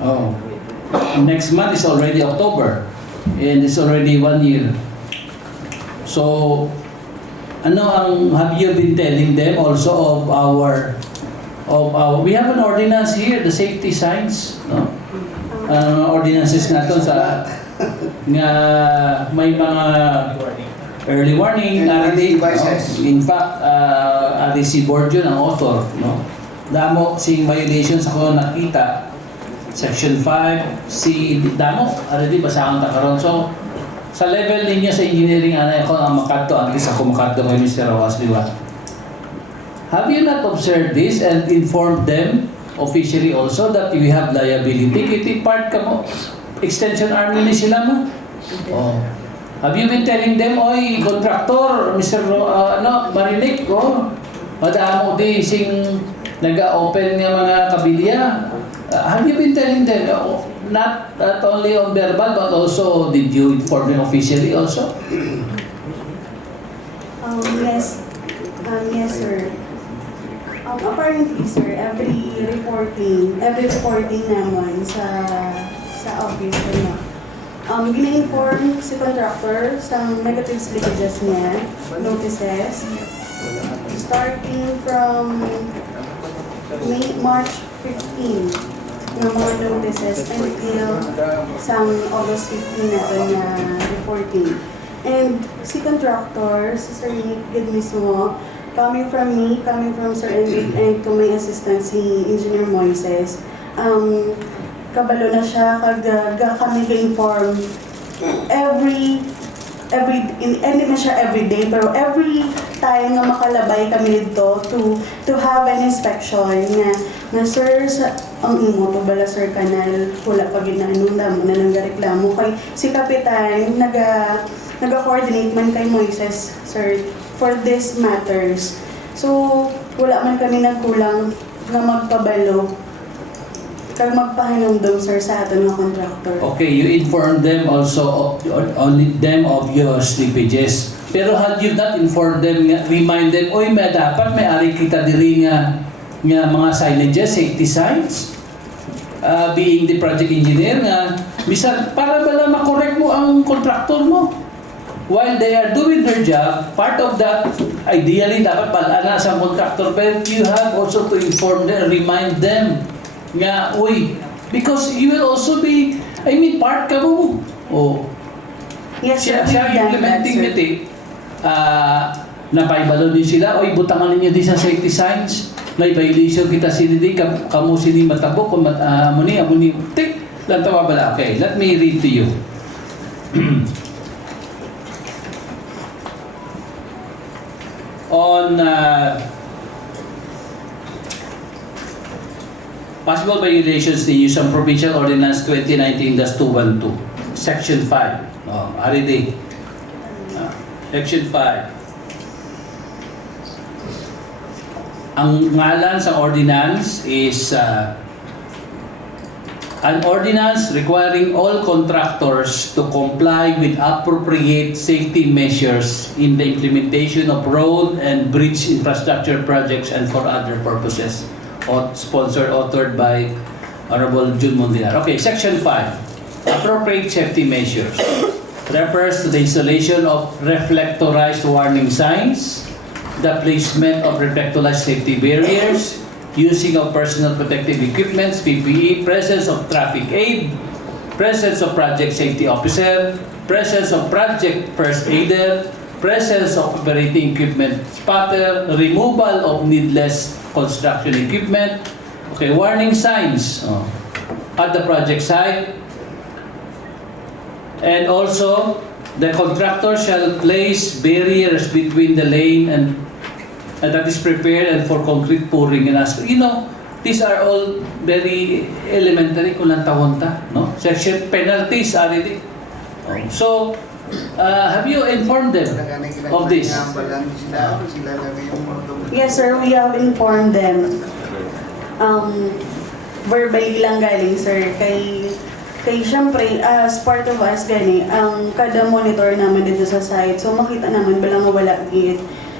Oh. Next month is already October. And it's already 1 year. So, have you been telling them also of our, we have an ordinance here, the safety signs, no? Ordinances natin sa, nga may mga early warning, devices. no? In fact, RDC board yun ang author, no? Damo, sing violations ako nakita, Section 5, damo, already basahan ta karon. So, sa level ninyo sa engineering, ako ang makadto, at least ako makadto kay Mr. Rojas, di ba? Have you not observed this and informed them officially also that you have liability? Kiti part ka mo, extension arm ni sila mo. Oh. Have you been telling them, oy, contractor, Mr. Marinik, madamo di sing nag-open nga mga kabilya. Have you been telling them, not only on verbal, but also did you inform them officially also? Yes. Yes, sir. Apparently, sir, every reporting naman sa office, gina-inform si contractor sa negative slippages niya, notices, starting from March 15 ng mga notices until sa August 15 natin na reporting. And si contractor, si Sir Nick Gid mismo, coming from Sir Enric, and to my assistant si Engineer Moises, kabalo na siya, kami ga-inform hindi man siya every day, pero every time nga makalabay kami dito to have an inspection na sir, ang imo to bala sir kanal, wala pa ginanunda mo na nanggareklamo kay si Kapitan, naga-coordinate man kay Moises, sir, for these matters. So, wala man kami nagkulang nga magpabalo kag magpahinumdum, sir, sa aton nga contractor. Okay, you informed them also of your slippages. Pero had you not informed them, remind them, oy, dapat may ari kita diri nga mga signages, safety signs, being the project engineer nga, bisan para bala makorek mo ang contractor mo. While they are doing their job, part of that, ideally, dapat palana sa contractor, but you have also to inform them, remind them, nga, uy, because you will also be, part ka mo. Oh. Yes, sir. Siya implementing nito napaibalo din sila, oy, butangan ninyo din sa safety signs, may violation kita sinidi, kamu sini matabok, amuni, tik, lang tawa bala. Okay, let me read to you. On possible violations ni Usang Provincial Ordinance 2019-212, Section 5. RD. Section 5. Ang ngalan sa ordinance is an ordinance requiring all contractors to comply with appropriate safety measures in the implementation of road and bridge infrastructure projects and for other purposes. Authored by Honorable Jun Mondilar. Okay, Section 5. Appropriate safety measures refers to the installation of reflectorized warning signs, the placement of reflectorized safety barriers, using of personal protective equipments, PPE, presence of traffic aid, presence of project safety officer, presence of project first aider, presence of operating equipment spotter, removal of needless construction equipment, okay, warning signs at the project site, and also the contractor shall place barriers between the lane and that is prepared and for concrete pouring and asphalt. These are all very elementary kung lang tawon ta, no? Section penalties already. So, have you informed them of this? Yes, sir, we have informed them. Verbally lang galing, sir, kay syempre, as part of us, gani, ang kada monitor naman dito sa site, so makita naman, balang wala git.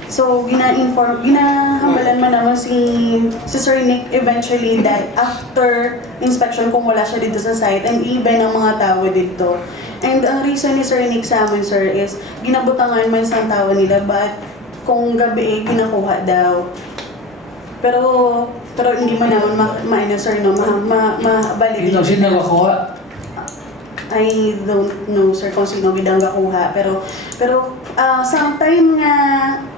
So, ginahambalan man naman si Sir Nick eventually that after inspection kung wala siya dito sa site and even ang mga tao dito. And ang reason ni Sir Nick sa amin, sir, is ginabutangan man sa tao nila but kung gabi kinakuha daw. Pero hindi man naman maano, sir, no, mabalik. Sino nakakuha? I don't know, sir, kung sino bidang gakuha. Pero sometime nga,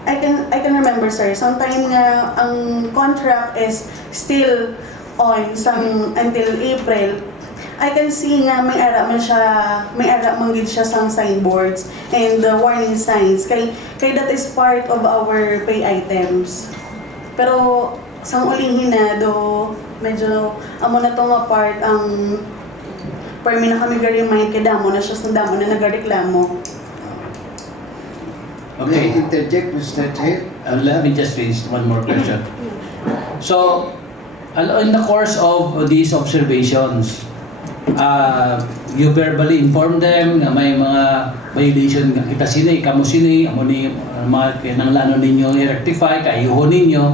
I can remember, sir, sometime nga ang contract is still on until April. I can see nga may ara man gid siya sang signboards and warning signs. Kay that is part of our pay items. Pero sang uling hinado, medyo amo na to nga part ang permi na kami ga-remind kay damo na siya sa damo na nagareklamo. Okay, interject, Mr. Chair. Let me just finish one more question. So, in the course of these observations, you verbally inform them na may mga violation nga kita sinay, kamo sinay, amo ni mga kinanglanon ninyo i-rectify, kayuhon ninyo.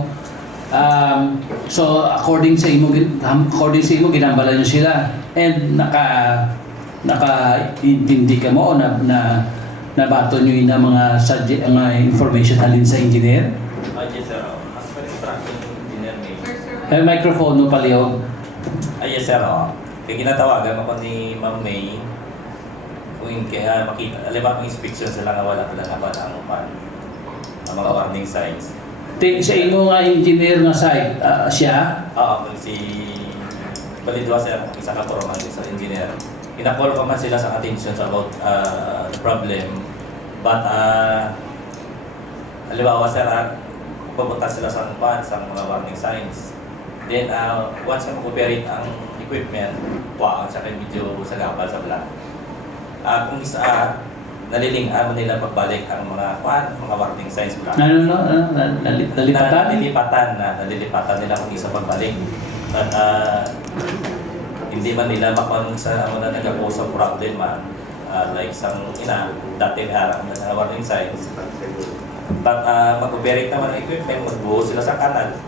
So according sa imo ginambalan niyo sila and hindi ka mo na nabato niyo na mga subject information halin sa engineer. Yes sir, as per instruction ng engineer may. Ay microphone mo palihog. Yes sir, kaya ginatawagan ako ni Ma'am May kung kaya makita, alam ang inspection sila nga wala pala naman ang mga warning signs. Sa imo nga engineer nga site, siya? Kung si Balidwa sir, isa ka forman sa engineer. Ina-call ko man sila sa attention about the problem. But, halimbawa sir, pupunta sila sa mga warning signs. Then, once na mag-operate ang equipment, ang siya kayo medyo sagabal sa vlog. Kung isa, nalilingan mo nila pagbalik ang mga warning signs vlog. Nalilipatan nila kung isa pagbalik. But, hindi man nila makon sa na nag-cause of problem man. Like sang dati harang na warning signs. But mag-operate naman ang equipment, magbuo sila sa kanal.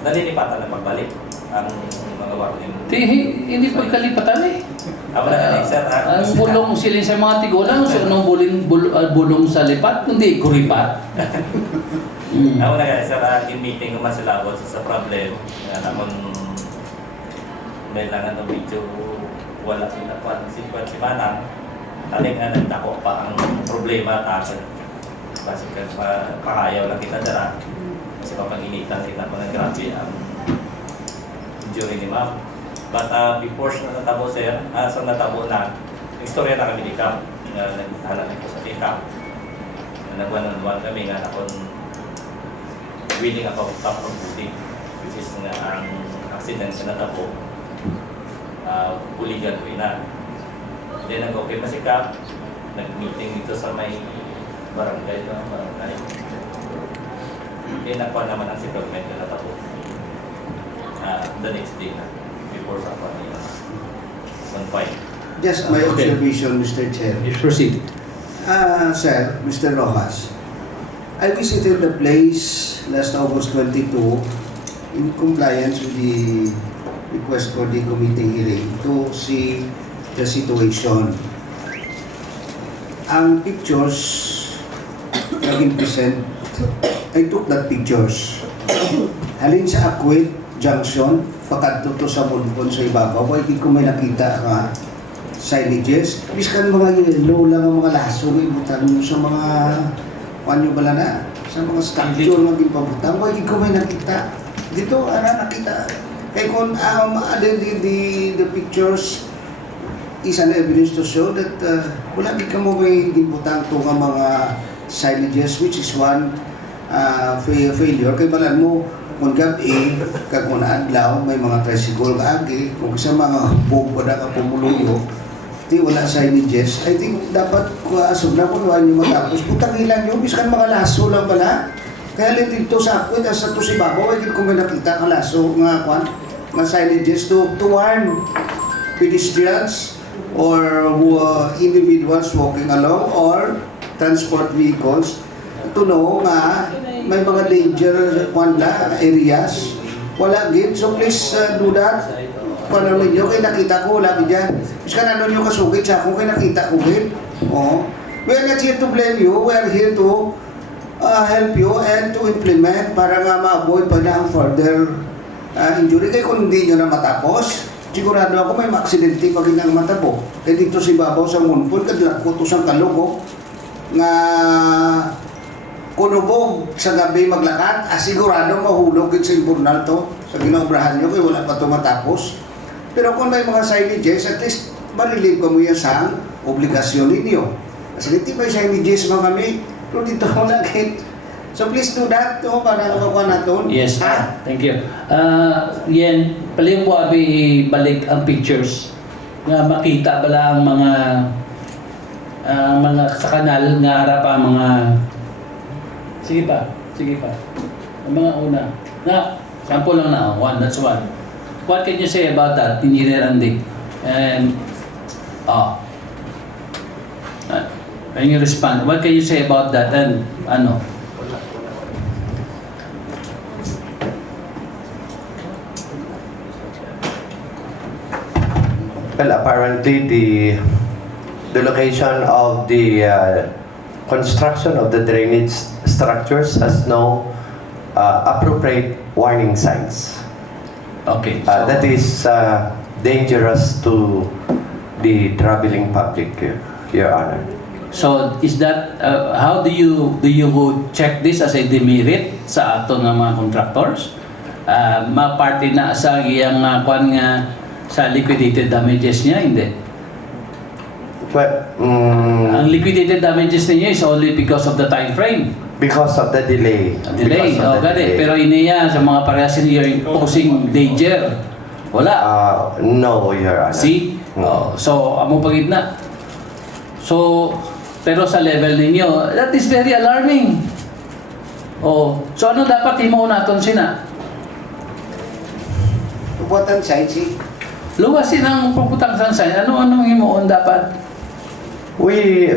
Nalilipatan na pagbalik ang mga warning. Hindi pagkalipatan eh. Ang bulong sila sa mga tigulang, so nung bulong sa lipat, hindi kuripat. Ako na guys, in meeting naman sila about sa problem. Naman may langan ng video wala sila si Manang. Taling nga nagdako pa ang problema tapos basikan pakayaw lang kita dara. Kasi papaginitan kita pa ng grabe ang injury ni ma'am. But before siya natabo sir, sa natabo na, istorya na kami ni Cam. Naghalang ko sa Cam. Nagwan-wan kami nga akong willing ako top from duty, which is nga ang accident sa natabo. Huligan ko na. Then nag-okay pa si Cam. Nag-meeting dito sa may barangay. Then nakuha naman ang settlement na natabo. The next day na. Before sa kanila. 1-5. Just my observation, Mr. Chair. Yes, proceed. Sir, Mr. Rojas, I visited the place last August 22 in compliance with the request for the committee hearing to see the situation. Ang pictures naging present, I took that pictures. Halin sa Akwit Junction, pakadto to sa Mulbon sa ibabaw, hindi ko may nakita nga signages. Biskan mga yellow lang ang mga laso, ibutan mo sa mga panyo bala na, sa mga structure ng ginpabutang, hindi ko may nakita. Dito, nakita. Kaya kung the pictures is an evidence to show that wala di ka mo may ginbutang to nga mga signages, which is one failure. Kaya balan mo, kung gabi, kung adlaw, may mga tricycle kaagi, kung sa mga hubog pa na ka pumuluyo, di wala signages. I think dapat asog na kung wala nyo matapos. Putang ilan nyo, biskan mga laso lang pala. Kaya lang dito sa Akwit, sa to si Babaw, hindi ko may nakita ang laso nga mga signages to warn pedestrians or individuals walking along or transport vehicles to know nga may mga danger areas. Wala gid. So please do that. Kung ano ninyo, kay nakita ko, wala gid yan. Mas ka na nyo kasugit sa ako, kay nakita ko gid. Oh. We are not here to blame you. We are here to help you and to implement para nga ma-avoid pa na ang further injury. Kaya kung hindi nyo na matapos, sigurado ako may ma-aksidente pag hindi nga matabo. Kaya dito si Babaw sa Munpon, kadlak ko to sang kalugo nga kunubog sa gabi maglakad, sigurado mahulog sa impurnal to sa ginaobrahan nyo kaya wala pa ito matapos. Pero kung may mga signages, at least marilib ko mo yan sa obligasyon ninyo. Kasi hindi may signages mga kami, pero dito ako lagi. So please do that to para makakuha natin. Yes, thank you. Yan, paling po abi ibalik ang pictures nga makita bala ang mga sa kanal nga harap ang mga sige pa. Ang mga una. Na, sample lang na, that's one. What can you say about that, Engineer Andy? And, can you respond? What can you say about that? And, ano? Well, apparently the location of the construction of the drainage structures has no appropriate warning signs. Okay. That is dangerous to the traveling public, Your Honor. So is that how do you check this as a demerit sa ato nga mga contractors? Maparte na sa iyang kwan nga sa liquidated damages niya, hindi? Well, Ang liquidated damages niya is only because of the time frame. because of the delay. Delay, Because of the delay. Pero iniya sa mga parehas you're imposing danger. Wala. No, Your Honor. See? So, amo pagid na. So, pero sa level ninyo, that is very alarming. So ano dapat himo naton sina? Buwatan side, see? Luwasin ang puputang sansay. Anong himoon dapat? We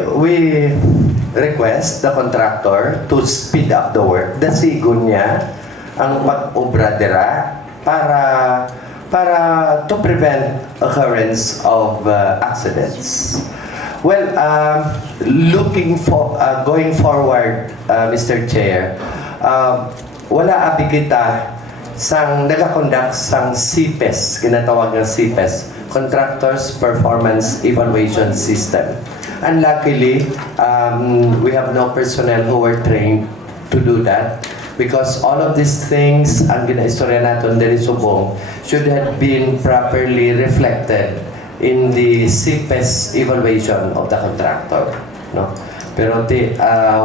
request the contractor to speed up the work. Dasigon niya ang pag-obra dira para to prevent occurrence of accidents. Well, going forward, Mr. Chair, wala abi kita sang nagakonduct sang CPES, kinatawag ng CPES, Contractors Performance Evaluation System. Unluckily, we have no personnel who were trained to do that because all of these things, ang ginaistorya natin diri subong, should have been properly reflected in the CPES evaluation of the contractor. No? Pero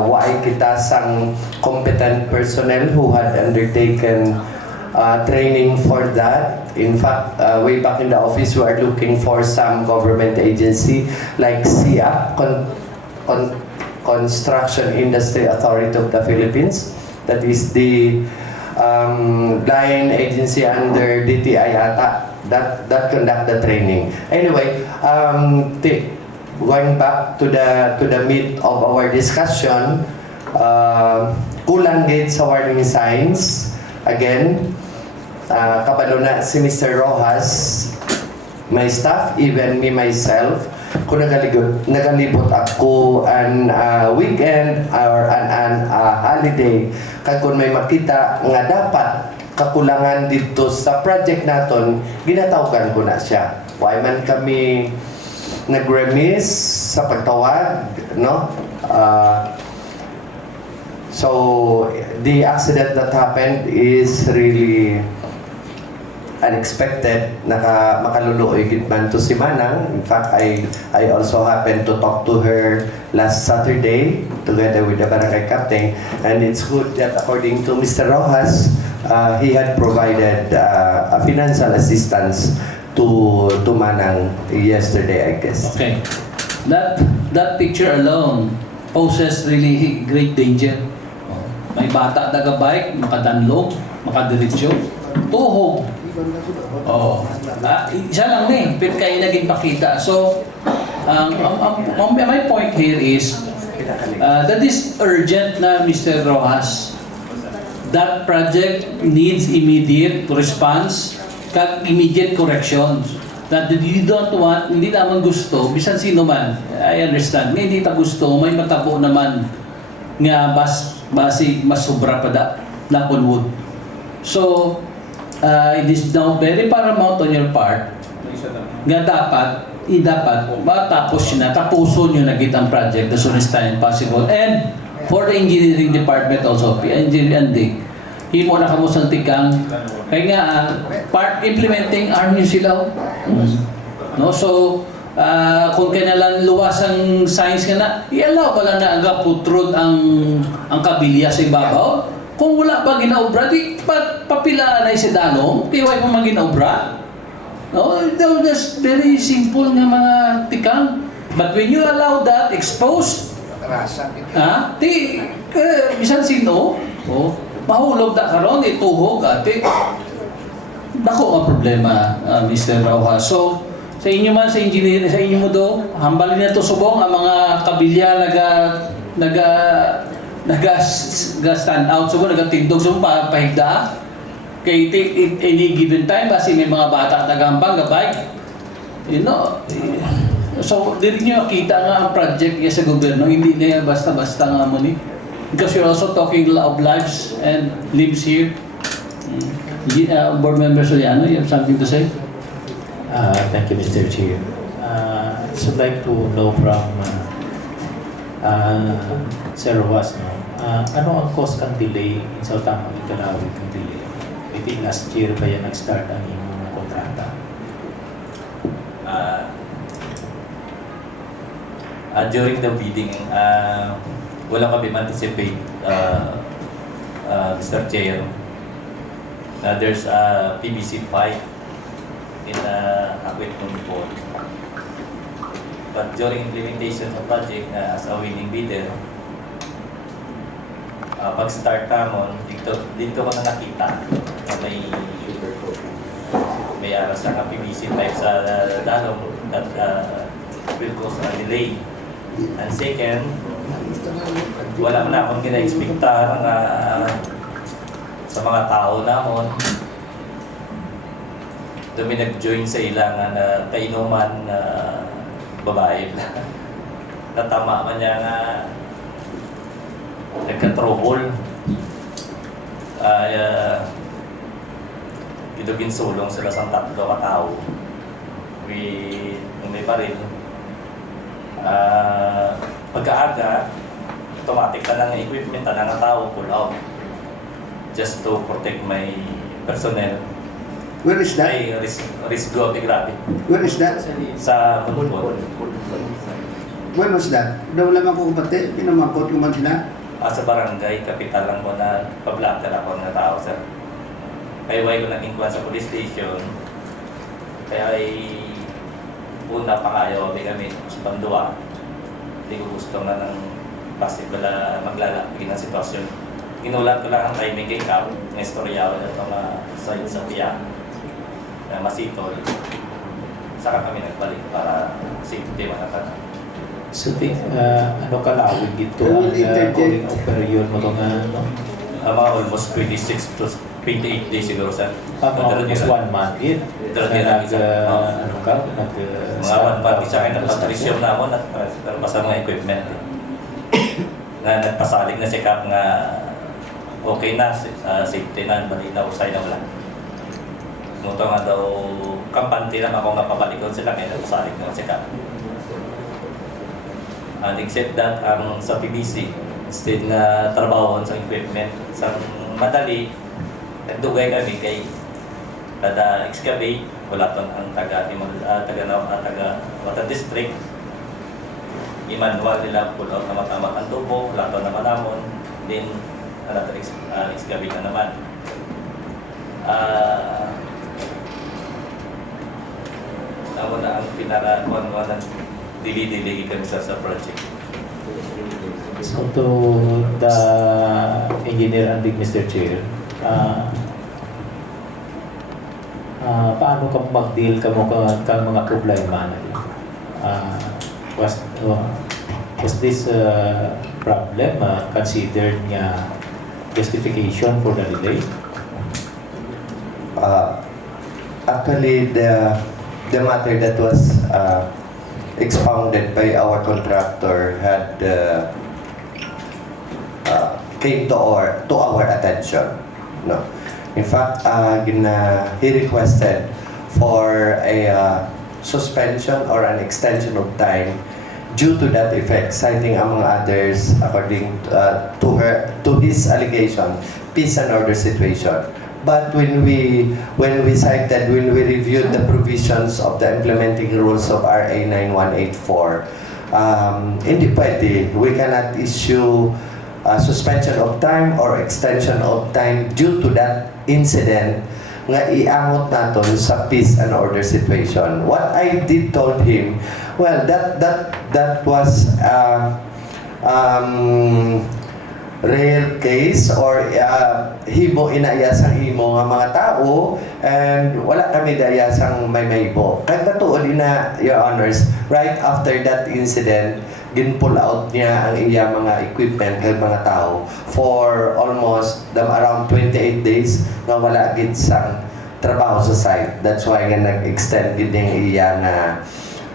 why kita sang competent personnel who had undertaken training for that. In fact, way back in the office, we are looking for some government agency like SIA, Construction Industry Authority of the Philippines. That is the line agency under DTI ata that conduct the training. Anyway, going back to the meat of our discussion, kulang gate sa warning signs. Again, kabalo na si Mr. Rojas, my staff, even me myself, kung nagalibot ako an weekend or an holiday, kag kung may makita nga dapat kakulangan dito sa project naton, ginatawagan ko na siya. Why man kami nag-remiss sa pagtawag, no? So the accident that happened is really unexpected. Makaluluoy gid man to si Manang. In fact, I also happened to talk to her last Saturday together with the barangay captain, and it's good that according to Mr. Rojas, he had provided a financial assistance to Manang yesterday, I guess. Okay. That picture alone poses really great danger. May bata daga-bike, makadanlog, makadiretso, tuhog. Isa lang pero kayo naging pakita. So, my point here is, That is urgent na, Mr. Rojas. That project needs immediate response, kag immediate corrections. That you don't want, hindi naman gusto, bisan sino man, I understand, hindi ta gusto, may matabo naman nga basi mas sobra pa da na wood. So, it is now very paramount on your part nga dapat matapos na, tapuson nyo na ang project as soon as time possible. And for the engineering department also, engineering himo na kamo sa tikang kaya nga implementing arm nyo sila. No? So, kung kailangan luwas ang science ka na, i-allow pa lang na aga putrod ang kabilya sa ibabaw. Kung wala pa ginaobra, di papila na sa dalong, kaya pa man ginaobra. No? That's very simple nga mga tikang. But when you allow that exposed, bisan sino, mahulog na karon, ituhog, ate. Dako ang problema, Mr. Rojas. So, sa inyo man, sa engineer, sa inyo mo do, hambalin na to subong ang mga kabilya stand out subong, nagatindog subong pahigda. Kay any given time, kasi may mga bata nagambang, gabay. You know, so, dili nyo makita nga ang project niya sa gobyerno, hindi niya basta-basta nga mo ni. Because you're also talking of lives and lives here. Board Member Soliano, you have something to say? Thank you, Mr. Chair. I would like to know from Sir Rojas, no? Ano ang cause ng delay sa tamang ikalawit ng delay? I think last year pa yan nag-start ang inyong kontrata. During the bidding, wala kami anticipate, Mr. Chair, there's a PVC pipe in equipment board. But during implementation of project as a winning bidder, pag-start namon, dito ko na nakita na may aras na PVC pipe sa dalong that will cause a delay. And second, wala man akong gina-expecta sa mga tao namon. Dumi nag-join sa ilang na kainuman na babae. Natama man niya nga nagka-trouble. Dito ginsulong sila sa tatlo katao. May baril. Pagkaaga, automatic na ng equipment na ng tao pull out just to protect my personnel. Where is that? Ay, risk go grabe. Where is that? Sa Mulpol. When was that? Daw lamang ko kapatid, pinamangkot ko man sila. Sa barangay, kapital lang ko na pablatter ako ng tao, sir. Kaya why ko naging kuwan sa police station. Kaya ay una pa kayo, kami sa Pandua. Hindi ko gusto na ng possible maglalaki ng sitwasyon. Ginulat ko lang ang timing kay Cap, ng istorya at mga side sa Pia, na masitol. Saka kami nagbalik para safety manatan. So, ano kalawin dito ang calling off period mo ito nga, no? Mga almost 26 to 28 days siguro, sir. Almost 1 month in. Mga Nag-start 1 month sa akin, nagpatrisyon na ako, nagpasa mga equipment. Na nagpasalig na si Cap nga okay na, safety na, balita usay na wala. Muto nga daw, kampante naman ako nga pabalikon sila, kaya nagpasalig na si Cap. And except that, sa PBC, instead na trabaho sa equipment, sa madali, nagdugay kami kay kada excavate, wala ton ang taga Wata District, i-manual nila pull out na matamak ang tubo, wala ton naman namon, then another excavate na naman. Naman na ang pinaka-kuan ng dili-dili kami sa project. So, to the engineer and Mr. Chair, paano ka mag-deal kang mga problema na Was this problem considered nga justification for the delay? Actually, the matter that was expounded by our contractor had came to our attention. No, in fact, he requested for a suspension or an extension of time due to that effect, citing among others, according to his allegation, peace and order situation. But when we reviewed the provisions of the implementing rules of RA 9184, hindi pwede. We cannot issue suspension of time or extension of time due to that incident nga iangot naton sa peace and order situation. What I did told him, well, that was rare case or himo inayasang himo nga mga tao and wala kami dayasang may maybo. Kahit batuod ina, Your Honors, right after that incident, ginpull out niya ang iya mga equipment kay mga tao for almost around 28 days nga wala gid sang trabaho sa site. That's why nga nag-extend gid ning iya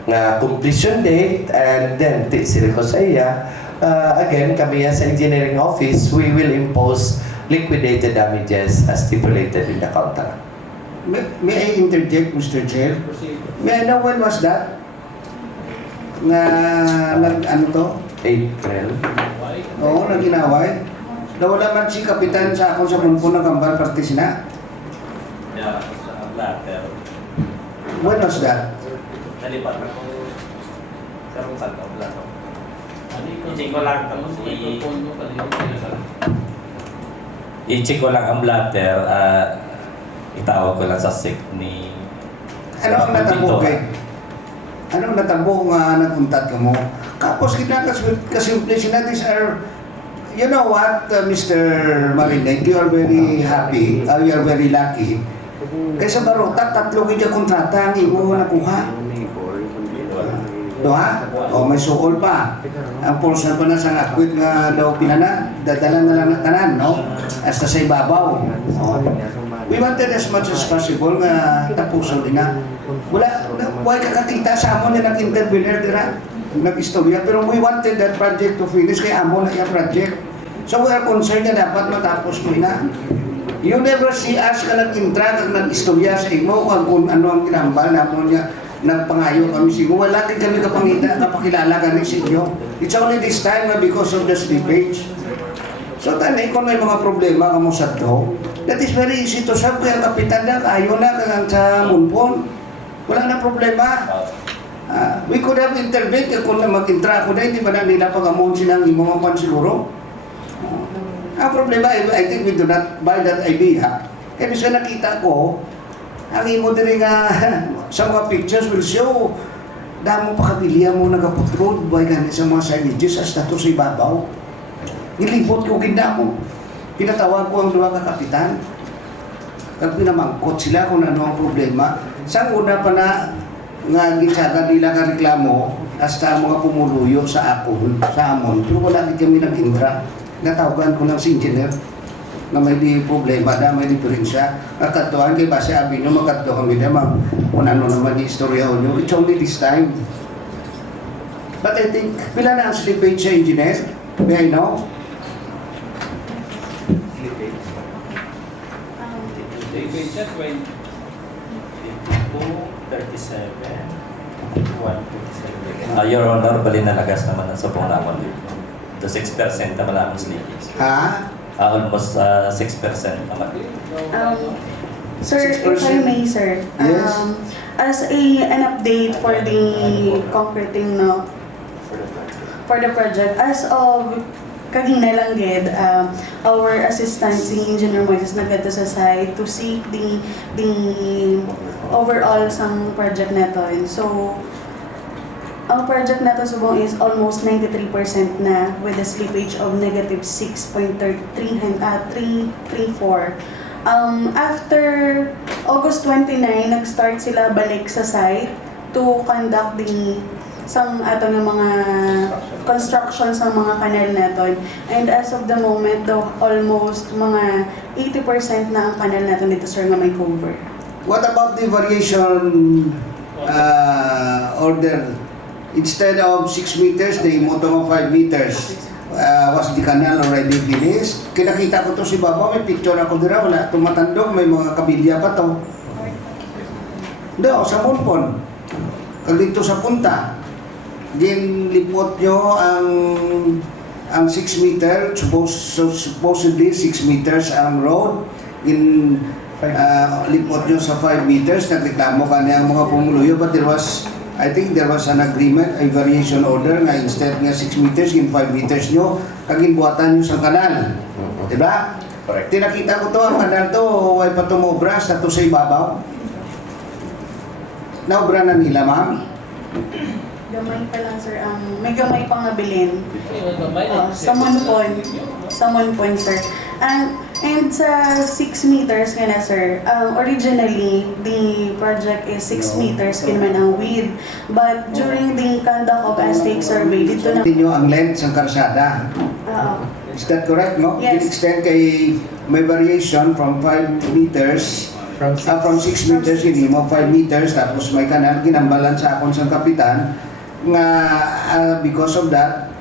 nga completion date and then sila ko sa iya. Again, kami sa engineering office, we will impose liquidated damages as stipulated in the contract. May I interject, Mr. Chair? May I know when was that? Nga, ano to? April. Oo, nag-inaway. Nawala man si Kapitan sa ako sa punpun ng Gambal Partisina. Yeah, sa blatter. When was that? Nalipat ako sa Rungsal ka blatter. I-check ko lang tapos i-check ko lang ang blatter itawag ko lang sa SIC ni Ano ang natabo kay? Ano ang natabo nga naguntat ka mo? Kapos kita kasimple sila, these are, you know what, Mr. Marinek, you are very happy, you are very lucky. Kaysa Baruta, 3 gid kontrata ang imo nakuha. Doha? O may suol pa. Ang portion pa na sa akwit nga daw pinana, dadala na lang ng tanan, no? Hasta sa ibabaw. O. We wanted as much as possible nga tapuson din na. Wala kakakita sa amon na nag-intervener dira, nag-istorya, pero we wanted that project to finish kaya amon na yung project. So we are concerned na dapat matapos mo na. You never see us ka nag-intra, nag-istorya sa imo, kung ano ang kinambal na mo niya, nagpangayo kami siguro. Wala din kami kapakilala kami sa inyo. It's only this time because of the slippage. So tanay, kung may mga problema ka mo sa to, that is very easy to solve. Kaya ang kapitan na, ayaw na kang sa munpon. Wala na problema. We could have intervened kung mag-intra ako na, hindi ba na nila pag-amon silang imong pan siguro? Ang problema, I think we do not buy that idea. Kaya bisa nakita ko, ang imo din nga sa mga pictures will show damo pa kabilia mo nagaputrod buhay gani sa mga signages as nato sa ibabaw. Nilipot ko ginda mo. Pinatawag ko ang duwa ka kapitan. Kag pinamangkot sila kung ano ang problema. Sa una pa na nga ginsaga nila ka reklamo hasta mga pumuluyo sa akon, sa amon. Pero wala din kami nag-intra. Natawagan ko lang si engineer na may di problema na, may diferensya. Kakatuhan kay base abi nyo, magkatuhan kami naman kung ano naman yung istorya nyo. It's only this time. But I think, pila na ang slippage sa engineer? May I know? Slippage at 37, 127. Your Honor, bali nalagas naman ang sabong naman dito. To 6% naman ang slippage. Ha? Almost 6% naman. Sir, if I may, sir. Yes. As an update for the concreting no, for the project, as of kagina lang gid, our assistant, si Engineer Moises, nagkata sa site to see the overall sang project natin. So, ang project na to subong is almost 93% na with a slippage of negative 6.334. After August 29, nag-start sila balik sa site to conduct ato ng mga construction sa mga kanal naton. And as of the moment, though, almost mga 80% na ang kanal naton dito, sir, nga may cover. What about the variation order? Instead of 6 meters, they mo to 5 meters. Was the canal already finished? Kinakita ko to si Baba, may picture ako dira, wala tumatandog, may mga kabilya pa to. Hindi, sa Monpon. Kag dito sa punta, lipot nyo ang 6 meter, supposedly 6 meters ang road, lipot nyo sa 5 meters, nagreklamo ka niya ang mga pumuluyo, but I think there was an agreement, a variation order nga instead nga 6 meters, 5 meters nyo, kaging buhatan nyo sa kanal. Diba? Correct. Tinakita ko to, ang kanal to, ay pa tumobra sa to sa ibabaw. Naobra na nila, ma'am? Gamay pa lang, sir. May gamay pang nabilin. Sa Monpon, sir. And sa 6 meters nga na, sir, originally, the project is 6 meters kinman ang width. But during the conduct of a stake survey, dito na... Hindi nyo ang length ng karsada. Is that correct, no? Yes. In-extend kay may variation from 5 meters, from 6 meters, hindi mo 5 meters, tapos may kanal, ginambalan sa akong sang kapitan, nga because of that,